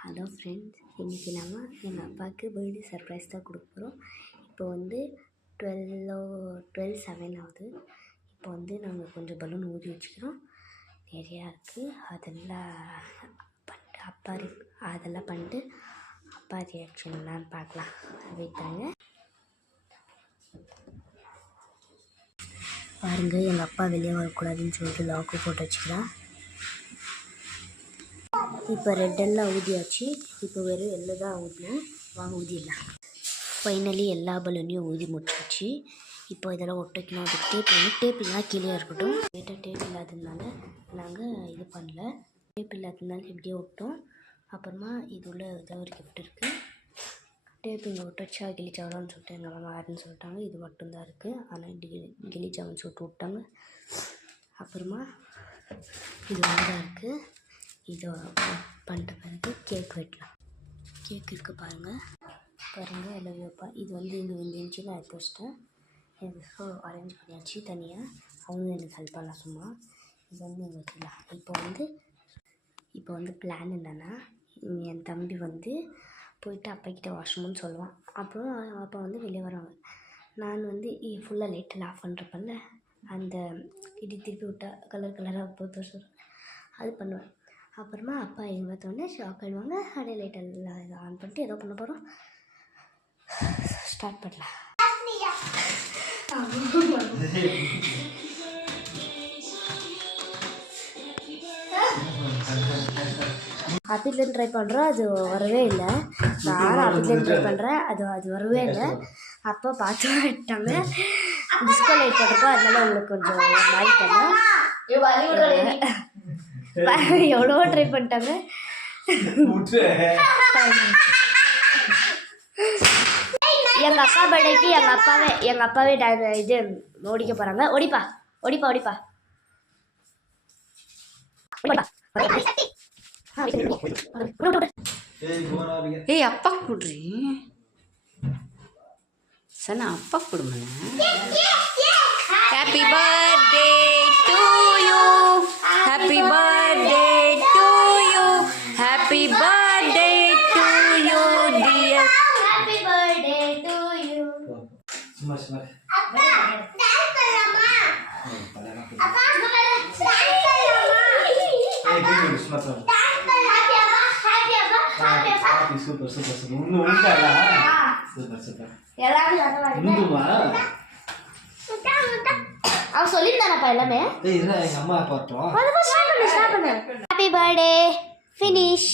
Hello friends, இன்றைக்கி நம்ம எங்கள் அப்பாவுக்கு பர்த்டே சர்ப்ரைஸ் தான் கொடுக்க போகிறோம். இப்போ வந்து 12:07 ஆகுது. இப்போ வந்து நாங்கள் கொஞ்சம் பலூன் ஊதி வச்சுக்கிறோம். நிறையா இருக்குது. அதெல்லாம் பண்ணிட்டு அப்பா ரியாக்ஷன் என்னான்னு பார்க்கலாம். வைத்தாங்க பாருங்கள். எங்கள் அப்பா வெளியே வரக்கூடாதுன்னு சொல்லிட்டு லாக்கு போட்டு வச்சுக்கிறேன். இப்போ ரெட்டெல்லாம் ஊதியாச்சு. இப்போ வெறும் எல்லோ தான் ஊதினேன். வாங்க ஊதிடலாம். ஃபைனலி எல்லா பலூனையும் ஊதி முடிச்சிச்சு. இப்போ இதெல்லாம் ஒட்டைக்கணும். அதுக்கு டேப் இல்லைனா கீழே இருக்கட்டும். லேட்டாக டேப் இல்லாததுனால நாங்கள் இது பண்ணல. டேப் இல்லாததுனால இப்படியே விட்டோம். அப்புறமா இது உள்ள ஏதாவது ஒரு கிஃப்ட் இருக்குது. டேப் இங்கே ஒட்டச்சா கிளிச்சாவலான்னு சொல்லிட்டு எங்கள் அம்மா யாருன்னு சொல்லிட்டாங்க. இது மட்டும்தான் இருக்குது. ஆனால் கிளிச்சாவன்னு சொல்லிட்டு விட்டாங்க. அப்புறமா இது ஒன்று தான் இருக்குது. இதை பண்ணிட்ட பிறகு கேக் வெட்டலாம். கேக் இருக்குது பாருங்கள் எல்லாம் வைப்பா. இது வந்து இந்த இன்ச்சு நான் எடுத்து வச்சிட்டேன். எனக்கு அரேஞ்ச் பண்ணியாச்சு தனியாக. அவங்க எனக்கு ஹெல்ப் பண்ணலாம் சும்மா. இது வந்து இங்கே வச்சிடலாம். இப்போ வந்து பிளான் என்னென்னா, என் தம்பி வந்து போயிட்டு அப்பாக்கிட்ட வாஷ்ரூம்னு சொல்லுவான். அப்புறம் அப்பா வந்து வெளியே வருவாங்க. நான் வந்து ஃபுல்லாக லைட்டெல்லாம் ஆஃப் பண்ணுறப்பல்ல, அந்த இடி திருப்பி விட்டால் கலராக போட்டு அது பண்ணுவேன். அப்புறமா அப்பா எங்கள் பார்த்தோன்னே ஷாக் ஆகிடுவாங்க. அப்படியே லைட்டெல்லாம் இதை ஆன் பண்ணிட்டு ஏதோ பண்ண போகிறோம். ஸ்டார்ட் பண்ணலாம். ஆப்பிட்லேருந்து ட்ரை பண்ணுறோம். அது வரவே இல்லை. நானும் ஆப்பிட்லேருந்து ட்ரை பண்ணுறேன். அது வரவே இல்லை. அப்போ பார்த்து விட்டாங்க. டிஸ்கோ லைட் போட்டப்போ அதனால உங்களுக்கு கொஞ்சம் மாதிரி பண்ணேன். எவ்வளவோ ட்ரை பண்ணிட்டாங்க. எங்கள் அப்பா பர்த்டேக்கு எங்கள் அப்பாவே இது ஓடிக்க போகிறாங்க. ஓடிப்பா. ஏய், அப்பா குடுறி சனா, அப்பா குடுமல. Happy birthday to you, happy birthday to you, happy birthday to you dear, happy birthday to you. சும்மா அப்பா டான்ஸ் பண்ணலாமா? அப்பா டான்ஸ் பண்ணலாமா? ஏய் சும்மா டான்ஸ் பண்ணலாமா? ஹாப்பி சூப்பர் இன்னும் உண்டாடா. சூப்பர் எல்லாரும் சொல்றாங்க. இன்னுமா அவ சொல்லிட்டானப்பா எல்லாமே. ஏய், எங்க அம்மா பாட்டோம். ஸ்டார்ட் பண்ணு. Happy birthday finish.